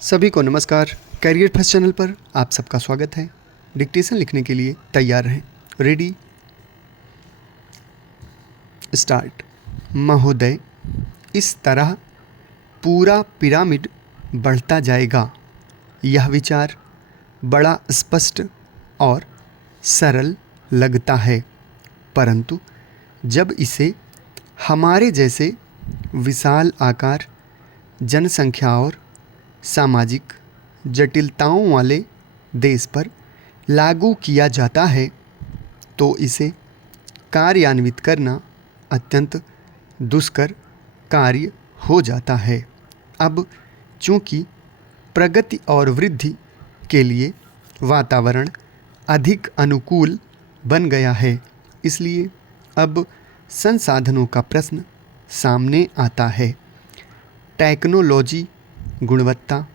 सभी को नमस्कार। कैरियर फर्स्ट चैनल पर आप सबका स्वागत है। डिक्टेशन लिखने के लिए तैयार रहें। Ready start. महोदय, इस तरह पूरा पिरामिड बढ़ता जाएगा। यह विचार बड़ा स्पष्ट और सरल लगता है, परंतु जब इसे हमारे जैसे विशाल आकार, जनसंख्या और सामाजिक जटिलताओं वाले देश पर लागू किया जाता है तो इसे कार्यान्वित करना अत्यंत दुष्कर कार्य हो जाता है। अब चूंकि प्रगति और वृद्धि के लिए वातावरण अधिक अनुकूल बन गया है, इसलिए अब संसाधनों का प्रश्न सामने आता है। टेक्नोलॉजी, गुणवत्ता,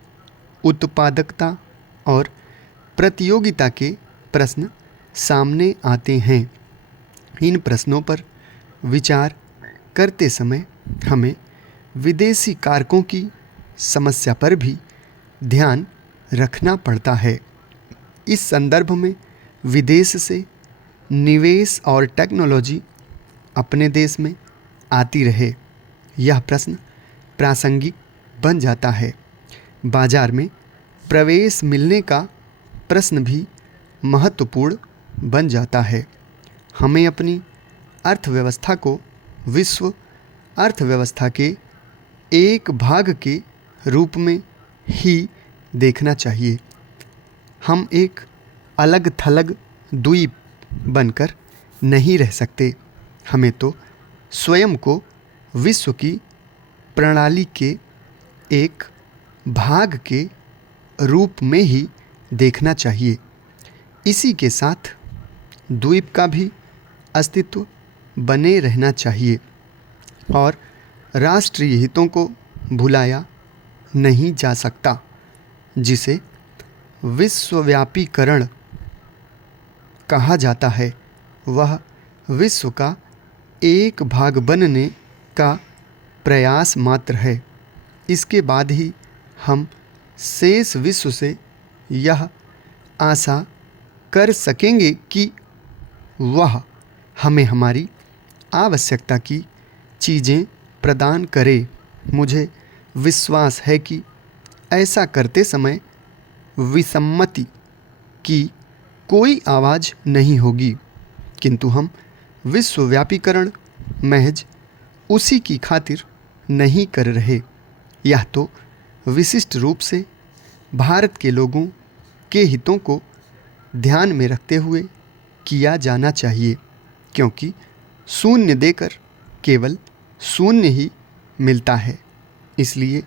उत्पादकता और प्रतियोगिता के प्रश्न सामने आते हैं। इन प्रश्नों पर विचार करते समय हमें विदेशी कारकों की समस्या पर भी ध्यान रखना पड़ता है। इस संदर्भ में विदेश से निवेश और टेक्नोलॉजी अपने देश में आती रहे, यह प्रश्न प्रासंगिक बन जाता है। बाजार में प्रवेश मिलने का प्रश्न भी महत्वपूर्ण बन जाता है। हमें अपनी अर्थव्यवस्था को विश्व अर्थव्यवस्था के एक भाग के रूप में ही देखना चाहिए। हम एक अलग थलग द्वीप बनकर नहीं रह सकते। हमें तो स्वयं को विश्व की प्रणाली के एक भाग के रूप में ही देखना चाहिए। इसी के साथ द्वीप का भी अस्तित्व बने रहना चाहिए और राष्ट्रीय हितों को भुलाया नहीं जा सकता, जिसे विश्वव्यापीकरण कहा जाता है। वह विश्व का एक भाग बनने का प्रयास मात्र है। इसके बाद ही हम शेष विश्व से यह आशा कर सकेंगे कि वह हमें हमारी आवश्यकता की चीज़ें प्रदान करे। मुझे विश्वास है कि ऐसा करते समय विसम्मति की कोई आवाज़ नहीं होगी, किंतु हम विश्वव्यापीकरण महज उसी की खातिर नहीं कर रहे। यह तो विशिष्ट रूप से भारत के लोगों के हितों को ध्यान में रखते हुए किया जाना चाहिए, क्योंकि शून्य देकर केवल शून्य ही मिलता है। इसलिए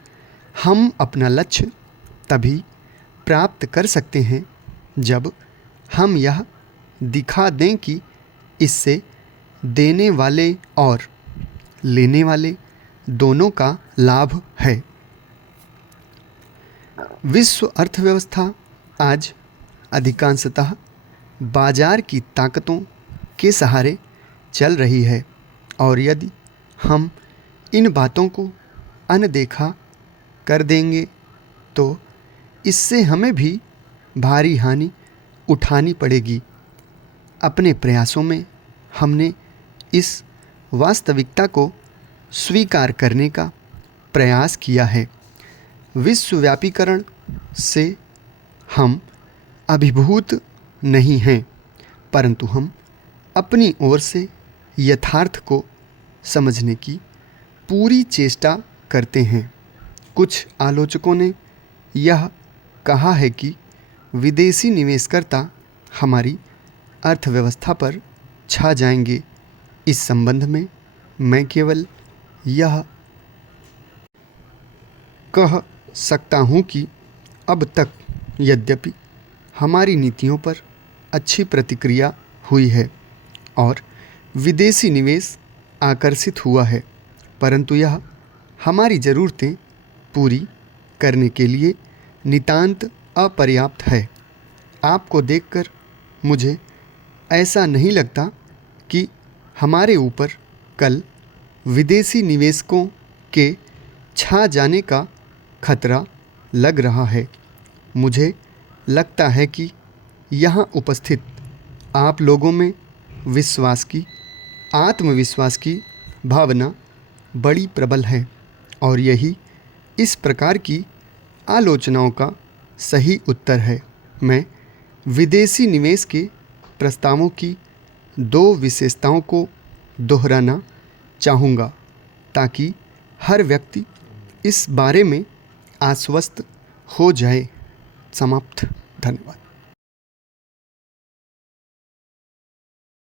हम अपना लक्ष्य तभी प्राप्त कर सकते हैं जब हम यह दिखा दें कि इससे देने वाले और लेने वाले दोनों का लाभ है। विश्व अर्थव्यवस्था आज अधिकांशतः बाजार की ताकतों के सहारे चल रही है, और यदि हम इन बातों को अनदेखा कर देंगे तो इससे हमें भी भारी हानि उठानी पड़ेगी। अपने प्रयासों में हमने इस वास्तविकता को स्वीकार करने का प्रयास किया है। विश्वव्यापीकरण से हम अभिभूत नहीं हैं, परंतु हम अपनी ओर से यथार्थ को समझने की पूरी चेष्टा करते हैं। कुछ आलोचकों ने यह कहा है कि विदेशी निवेशकर्ता हमारी अर्थव्यवस्था पर छा जाएंगे। इस संबंध में मैं केवल यह कह सकता हूँ कि अब तक यद्यपि हमारी नीतियों पर अच्छी प्रतिक्रिया हुई है और विदेशी निवेश आकर्षित हुआ है, परंतु यह हमारी ज़रूरतें पूरी करने के लिए नितांत अपर्याप्त है। आपको देखकर मुझे ऐसा नहीं लगता कि हमारे ऊपर कल विदेशी निवेशकों के छा जाने का खतरा लग रहा है। मुझे लगता है कि यहाँ उपस्थित आप लोगों में आत्मविश्वास की भावना बड़ी प्रबल है और यही इस प्रकार की आलोचनाओं का सही उत्तर है। मैं विदेशी निवेश के प्रस्तावों की 2 विशेषताओं को दोहराना चाहूँगा ताकि हर व्यक्ति इस बारे में आश्वस्त हो जाए। समाप्त। धन्यवाद।